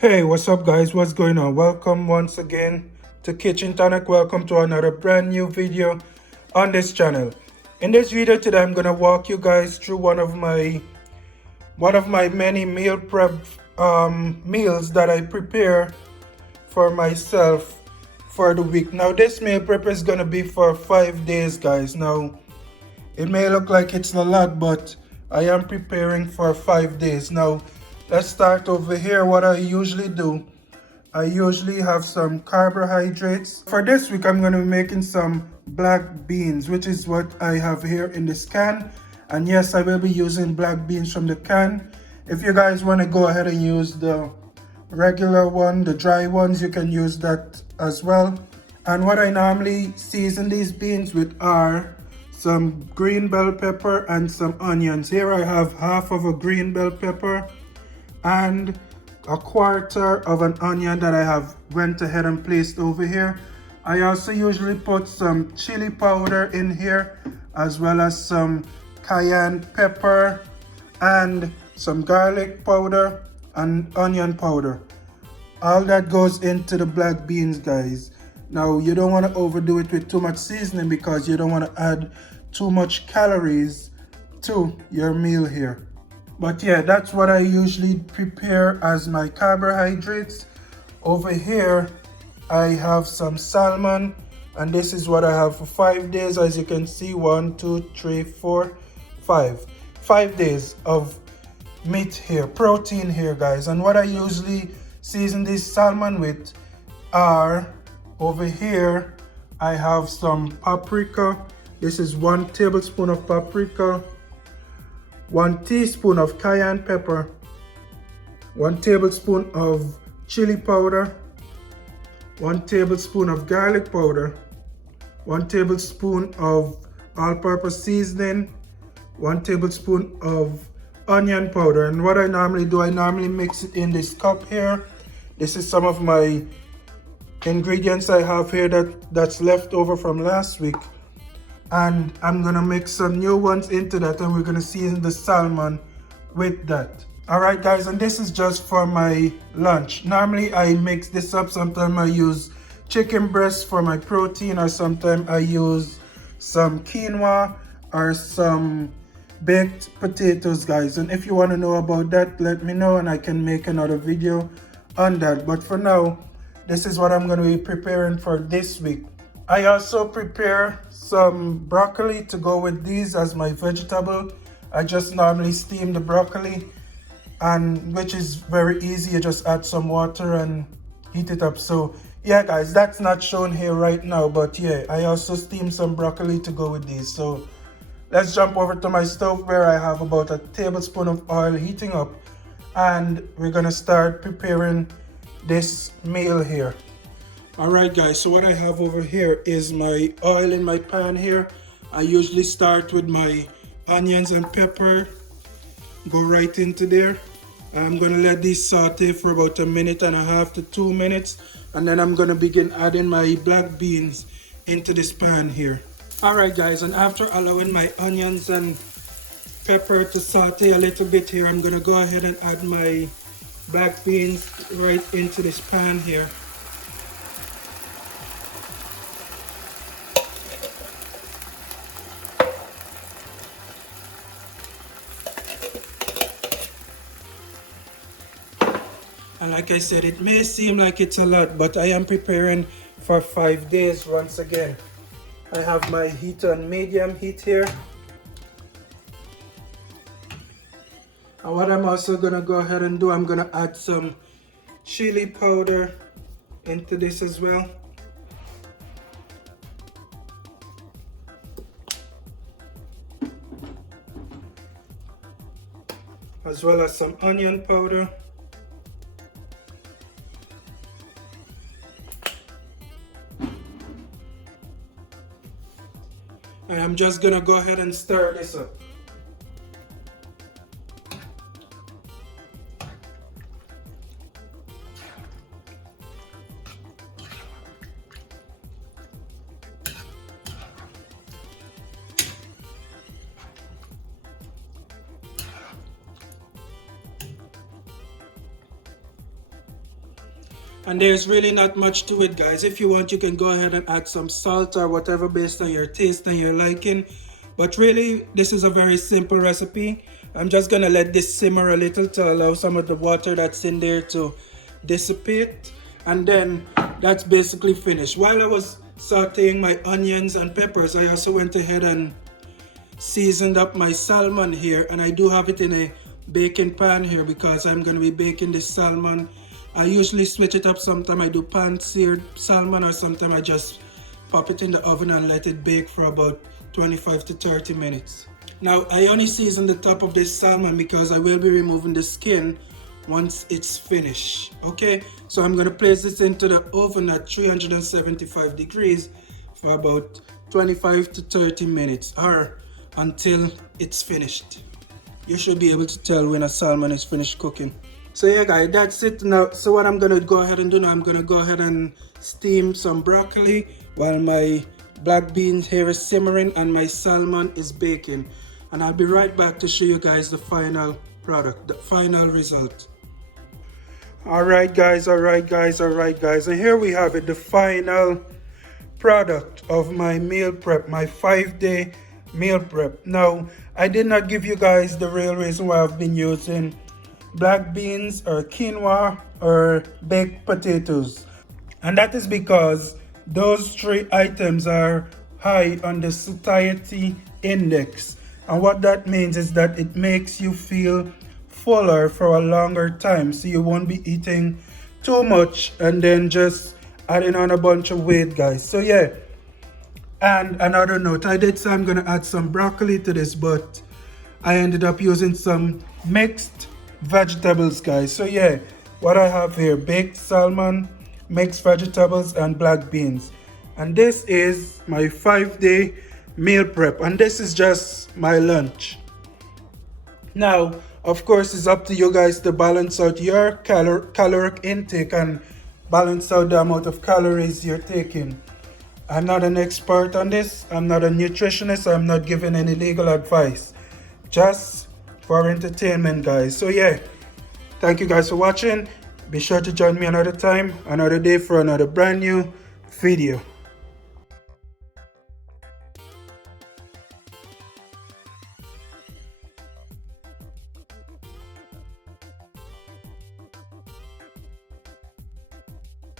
Hey, what's up guys? What's going on? Welcome once again to Kchin Tonic. Welcome to another brand new video on this channel. In this video today, I'm gonna walk you guys through one of my many meal prep meals that I prepare for myself for the week. Now this meal prep is gonna be for 5 days, guys. Now it may look like it's a lot, but I am preparing for 5 days. Now let's start over here. What I usually do, I usually have some carbohydrates. For this week, I'm going to be making some black beans, which is what I have here in this can. And yes, I will be using black beans from the can. If you guys want to go ahead and use the regular one, the dry ones, you can use that as well. And what I normally season these beans with are some green bell pepper and some onions. Here I have half of a green bell pepper and a quarter of an onion that I have went ahead and placed over here. I also usually put some chili powder in here, as well as some cayenne pepper and some garlic powder and onion powder. All that goes into the black beans, guys. Now you don't want to overdo it with too much seasoning because you don't want to add too much calories to your meal here. But yeah, that's what I usually prepare as my carbohydrates. Over here, I have some salmon, and this is what I have for 5 days. As you can see, 1, 2, 3, 4, 5. 5 days of meat here, protein here, guys. And what I usually season this salmon with are, over here, I have some paprika. This is 1 tablespoon of paprika, 1 teaspoon of cayenne pepper, 1 tablespoon of chili powder, 1 tablespoon of garlic powder, 1 tablespoon of all-purpose seasoning, 1 tablespoon of onion powder. And what I normally do, I normally mix it in this cup here. This is some of my ingredients I have here that's left over from last week. And I'm gonna mix some new ones into that, and we're gonna season the salmon with that. All right, guys, and this is just for my lunch. Normally I mix this up. Sometimes I use chicken breast for my protein, or sometimes I use some quinoa or some baked potatoes, guys. And if you want to know about that, let me know and I can make another video on that. But for now, this is what I'm going to be preparing for this week. I also prepare some broccoli to go with these as my vegetable. I just normally steam the broccoli, and which is very easy. You just add some water and heat it up. So yeah, guys, that's not shown here right now, but yeah, I also steam some broccoli to go with these. So let's jump over to my stove where I have about a tablespoon of oil heating up, and we're gonna start preparing this meal here. Alright guys, so what I have over here is my oil in my pan here. I usually start with my onions and pepper, go right into there. I'm gonna let these saute for about 1.5 to 2 minutes, and then I'm gonna begin adding my black beans into this pan here. Alright guys, and after allowing my onions and pepper to saute a little bit here, I'm gonna go ahead and add my black beans right into this pan here. And like I said, it may seem like it's a lot, but I am preparing for 5 days once again. I have my heat on medium heat here. And what I'm also gonna go ahead and do, I'm gonna add some chili powder into this as well. As well as some onion powder. And I'm just gonna go ahead and stir this up. And there's really not much to it, guys. If you want, you can go ahead and add some salt or whatever based on your taste and your liking. But really, this is a very simple recipe. I'm just gonna let this simmer a little to allow some of the water that's in there to dissipate. And then that's basically finished. While I was sauteing my onions and peppers, I also went ahead and seasoned up my salmon here, and I do have it in a baking pan here because I'm going to be baking this salmon. I usually switch it up. Sometimes I do pan seared salmon, or sometimes I just pop it in the oven and let it bake for about 25 to 30 minutes. Now I only season the top of this salmon because I will be removing the skin once it's finished. Okay, so I'm going to place this into the oven at 375 degrees for about 25 to 30 minutes, or until it's finished. You should be able to tell when a salmon is finished cooking. So yeah guys, that's it now. So what I'm gonna go ahead and do now, I'm gonna go ahead and steam some broccoli while my black beans here is simmering and my salmon is baking. And I'll be right back to show you guys the final product, the final result. Alright guys, and here we have it, the final product of my meal prep, my 5-day meal prep. Now, I did not give you guys the real reason why I've been using black beans or quinoa or baked potatoes. And that is because those three items are high on the satiety index. And what that means is that it makes you feel fuller for a longer time. So you won't be eating too much and then just adding on a bunch of weight, guys. So yeah. And another note, I did say I'm gonna add some broccoli to this, but I ended up using some mixed vegetables, guys. So yeah, what I have here, baked salmon, mixed vegetables, and black beans. And this is my 5-day meal prep, and this is just my lunch. Now, of course, it's up to you guys to balance out your caloric intake and balance out the amount of calories you're taking. I'm not an expert on this. I'm not a nutritionist. I'm not giving any legal advice. Just for entertainment, guys. So yeah, thank you guys for watching. Be sure to join me another time, another day for another brand new video.